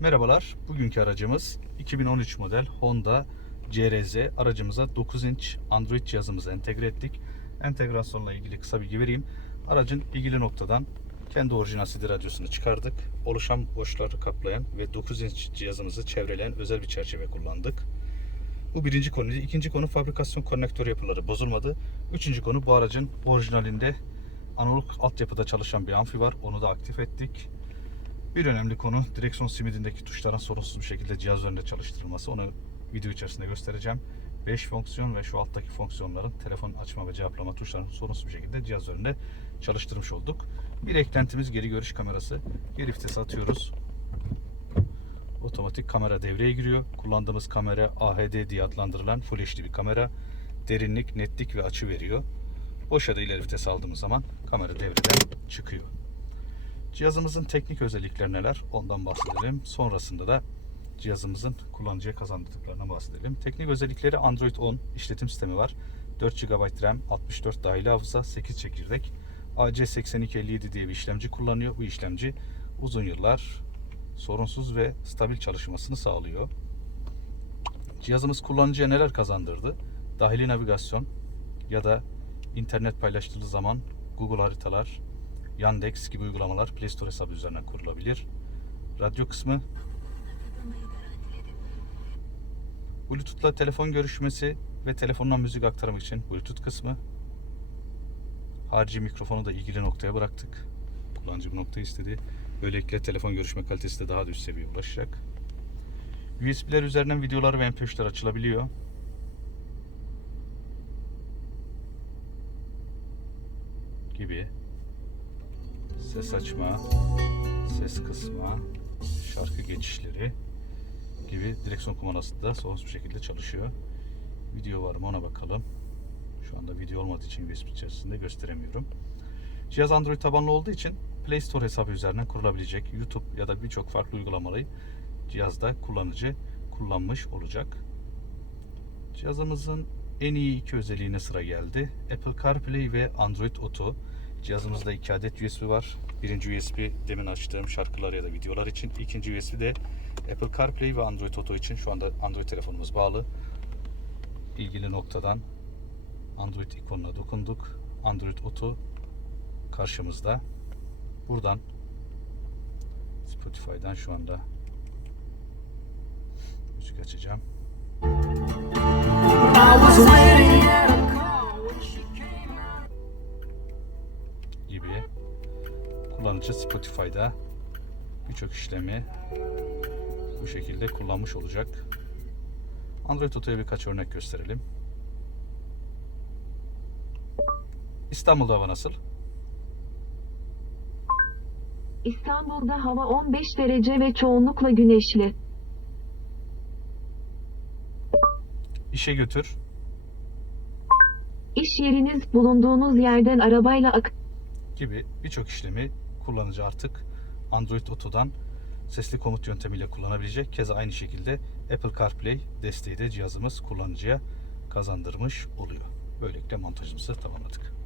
Merhabalar. Bugünkü aracımız 2013 model Honda CRZ. Aracımıza 9 inç Android cihazımızı entegre ettik. Entegrasyonla ilgili kısa bilgi vereyim. Aracın ilgili noktadan kendi orijinal CD radyosunu çıkardık. Oluşan boşları kaplayan ve 9 inç cihazımızı çevreleyen özel bir çerçeve kullandık. Bu birinci konu. İkinci konu fabrikasyon konnektör yapıları bozulmadı. Üçüncü konu bu aracın orijinalinde analog altyapıda çalışan bir amfi var. Onu da aktif ettik. Bir önemli konu direksiyon simidindeki tuşların sorunsuz bir şekilde cihaz üzerinde çalıştırılması. Onu video içerisinde göstereceğim. 5 fonksiyon ve şu alttaki fonksiyonların telefon açma ve cevaplama tuşlarını sorunsuz bir şekilde cihaz üzerinde çalıştırmış olduk. Bir eklentimiz geri görüş kamerası. Geri vitesi atıyoruz. Otomatik kamera devreye giriyor. Kullandığımız kamera AHD diye adlandırılan Full HD bir kamera. Derinlik, netlik ve açı veriyor. Boşa da ileri vites aldığımız zaman kamera devreden çıkıyor. Cihazımızın teknik özellikleri neler? Ondan bahsedelim. Sonrasında da cihazımızın kullanıcıya kazandırdıklarına bahsedelim. Teknik özellikleri Android 10 işletim sistemi var. 4 GB RAM, 64 dahili hafıza, 8 çekirdek. AC8257 diye bir işlemci kullanıyor. Bu işlemci uzun yıllar sorunsuz ve stabil çalışmasını sağlıyor. Cihazımız kullanıcıya neler kazandırdı? Dahili navigasyon ya da internet paylaştığı zaman Google haritalar, Yandex gibi uygulamalar Play Store hesabı üzerinden kurulabilir. Radyo kısmı Bluetooth'la telefon görüşmesi ve telefondan müzik aktarımı için Bluetooth kısmı. Harici mikrofonu da ilgili noktaya bıraktık. Kullanıcı bu noktayı istedi. Böylelikle telefon görüşme kalitesi de daha da üst seviyeye ulaşacak. USB'ler üzerinden videolar ve MP3'ler açılabiliyor. Gibi ses açma, ses kısma, şarkı geçişleri gibi direksiyon kumandası da sonsuz bir şekilde çalışıyor. Video var mı ona bakalım. Şu anda video olmadığı için USB içerisinde gösteremiyorum. Cihaz Android tabanlı olduğu için Play Store hesabı üzerinden kurulabilecek YouTube ya da birçok farklı uygulamayı cihazda kullanıcı kullanmış olacak. Cihazımızın en iyi iki özelliğine sıra geldi. Apple CarPlay ve Android Auto. Cihazımızda iki adet USB var. Birinci USB demin açtığım şarkılar ya da videolar için. İkinci USB de Apple CarPlay ve Android Auto için. Şu anda Android telefonumuz bağlı. İlgili noktadan Android ikonuna dokunduk. Android Auto karşımızda. Buradan Spotify'dan şu anda müzik açacağım. I was Spotify'da birçok işlemi bu şekilde kullanmış olacak. Android Auto'ya birkaç örnek gösterelim. İstanbul'da hava nasıl? İstanbul'da hava 15 derece ve çoğunlukla güneşli. İşe götür. İş yeriniz bulunduğunuz yerden arabayla ak gibi birçok işlemi kullanıcı artık Android Auto'dan sesli komut yöntemiyle kullanabilecek. Keza aynı şekilde Apple CarPlay desteği de cihazımız kullanıcıya kazandırmış oluyor. Böylelikle montajımızı tamamladık.